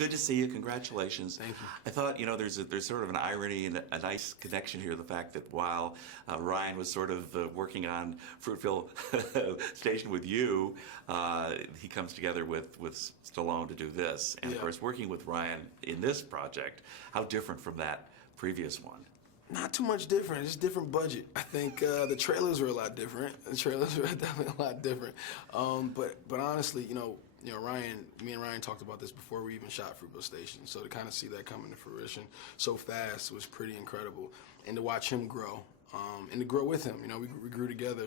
Good to see you. Congratulations. Thank you. I thought, there's sort of an irony and a nice connection here. The fact that while Ryan was sort of working on Fruitville Station with you, he comes together with Stallone to do this. And of course, working with Ryan in this project, how different from that previous one? Not too much different. It's different budget. I think the trailers were a lot different. The trailers were definitely a lot different. But honestly, Ryan, me and Ryan talked about this before we even shot Fruitville Station. So to kind of see that coming to fruition so fast was pretty incredible. And to watch him grow, and to grow with him. We grew together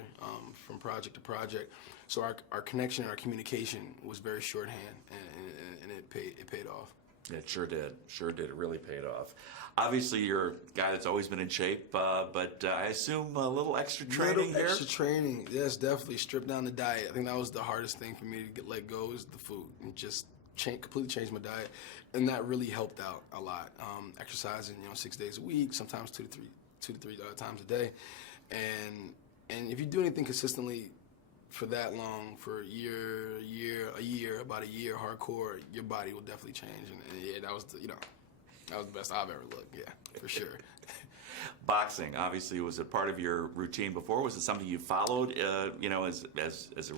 from project to project. So our connection and our communication was very shorthand, and it paid off. It sure did. Sure did. It really paid off. Obviously, you're a guy that's always been in shape, but I assume a little extra training here? Extra training, yes, definitely. Strip down the diet. I think that was the hardest thing for me to let go is the food. And just completely change my diet. And that really helped out a lot. Exercising, 6 days a week, sometimes two to three times a day. And if you do anything consistently for that long, for a year, about a year, hardcore, your body will definitely change. And yeah, that was that was the best I've ever looked. Yeah, for sure. Boxing obviously was a part of your routine before. Was it something you followed? As a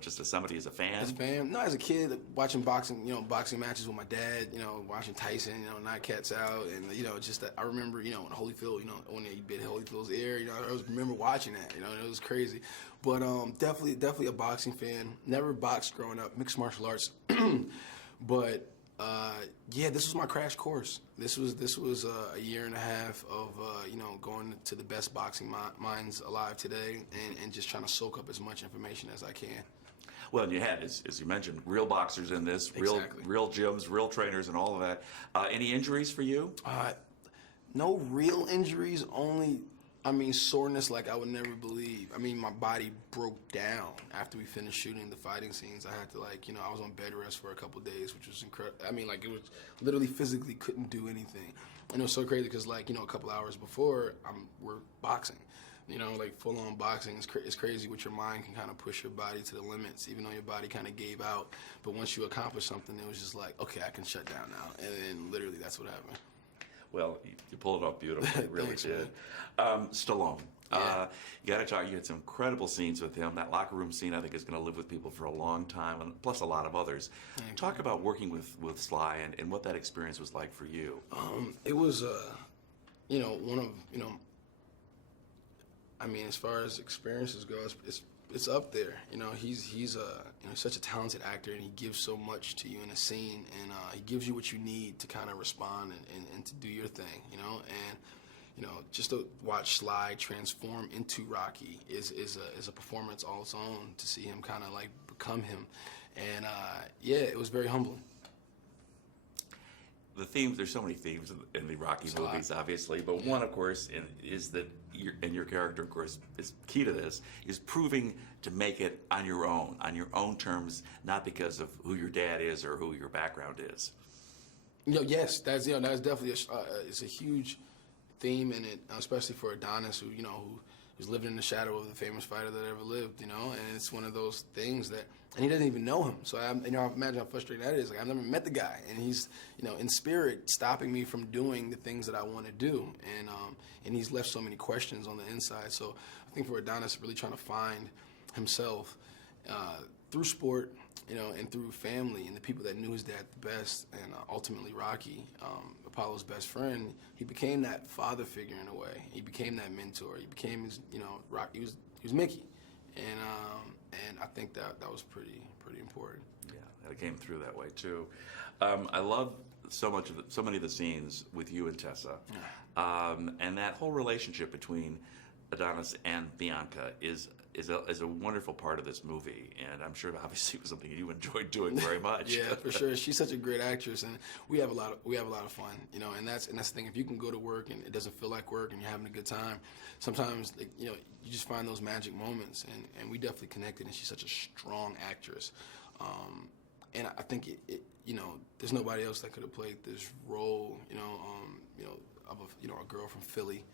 just as somebody as a fan. As a fan, no. As a kid, watching boxing, boxing matches with my dad. Watching Tyson, knock cats out, and just that. I remember, when Holyfield, when he bit Holyfield's ear. I remember watching that. It was crazy. But definitely a boxing fan. Never boxed growing up. Mixed martial arts, but. This was my crash course. This was a year and a half of going to the best boxing minds alive today, and just trying to soak up as much information as I can. Well, and you had, as you mentioned, real boxers in this, Exactly. real gyms, real trainers, and all of that. Any injuries for you? No real injuries. Only. Soreness like I would never believe. My body broke down after we finished shooting the fighting scenes. I had to I was on bed rest for a couple days, which was incredible. It was literally physically couldn't do anything. And it was so crazy because a couple hours before, we're boxing. Full on boxing. It's crazy what your mind can kind of push your body to the limits, even though your body kind of gave out. But once you accomplish something, it was just okay, I can shut down now. And then literally that's what happened. Well, you pulled it off beautifully. You really Thanks, did. Man. Stallone. Yeah. You got to talk. You had some incredible scenes with him. That locker room scene, I think, is going to live with people for a long time, and plus a lot of others. Talk about working with Sly and what that experience was like for you. It was, one of, as far as experiences go, it's up there. He's such a talented actor, and he gives so much to you in a scene, and he gives you what you need to kind of respond and to do your thing, and just to watch Sly transform into Rocky is a performance all its own. To see him kind of become him, and it was very humbling. The themes, there's so many themes in the Rocky movies, obviously, but one, of course, is that your character, of course, is key to this, is proving to make it on your own terms, not because of who your dad is or who your background is. Yes, that's definitely it's a huge theme in it, especially for Adonis, who's living in the shadow of the famous fighter that ever lived, and it's one of those things that, and he doesn't even know him. So I imagine how frustrating that is. I've never met the guy, and he's, in spirit, stopping me from doing the things that I want to do, and he's left so many questions on the inside. So I think for Adonis, really trying to find himself through sport, and through family and the people that knew his dad the best, and ultimately Rocky, Apollo's best friend, he became that father figure in a way. He became that mentor. He became his, Rocky. He was Mickey, and I think that was pretty important. Yeah, it came through that way too. I love so many of the scenes with you and Tessa, and that whole relationship between Adonis and Bianca is a wonderful part of this movie, and I'm sure obviously it was something you enjoyed doing very much. Yeah, for sure. She's such a great actress, and we have a lot of fun, and that's the thing. If you can go to work and it doesn't feel like work and you're having a good time, sometimes you just find those magic moments, and we definitely connected. And she's such a strong actress, and I think it there's nobody else that could have played this role, of a girl from Philly.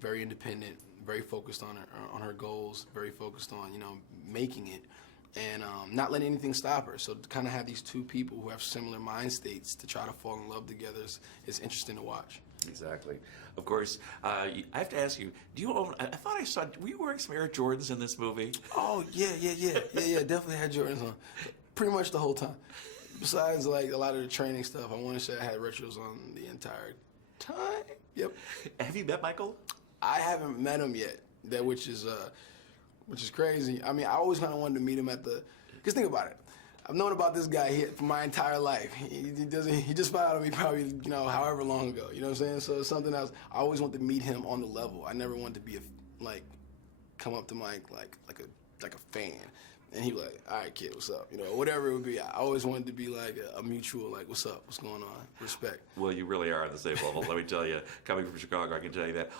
Very independent, very focused on her goals, very focused on making it, and not letting anything stop her. So to kind of have these two people who have similar mind states to try to fall in love together is interesting to watch. Exactly. Of course, I have to ask you, do you own, I thought I saw, were you wearing some Air Jordans in this movie? Oh, yeah. Definitely had Jordans on pretty much the whole time. Besides, like, a lot of the training stuff, I want to say I had retros on the entire time. Yep. Have you met Michael? I haven't met him yet, which is crazy. I mean, I always kind of wanted to meet him because think about it. I've known about this guy here for my entire life. He just found out of me probably, however long ago. You know what I'm saying? So it's something else. I always wanted to meet him on the level. I never wanted to be come up to Mike like a fan. And he was like, all right, kid, what's up? Whatever it would be. I always wanted to be like a mutual, like, what's up? What's going on? Respect. Well, you really are on the same level. Let me tell you, coming from Chicago, I can tell you that.